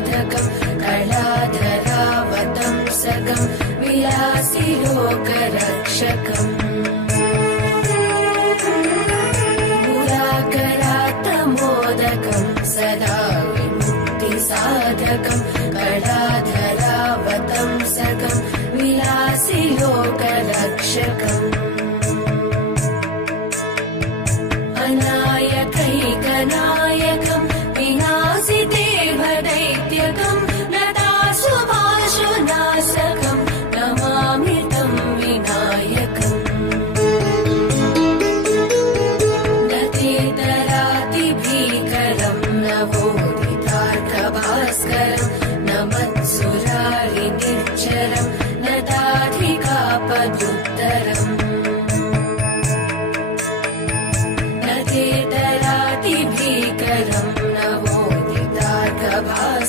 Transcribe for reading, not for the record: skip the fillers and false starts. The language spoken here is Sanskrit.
कलाधरावतंसकं विलासि लोकरक्षकम् मुदाकरात्तमोदकं सदा विमुक्तिसाधकं कलाधरावतंसकं विलासि लोकरक्षकम् अनायकैकनायकं विनाशिते दैत्यकम्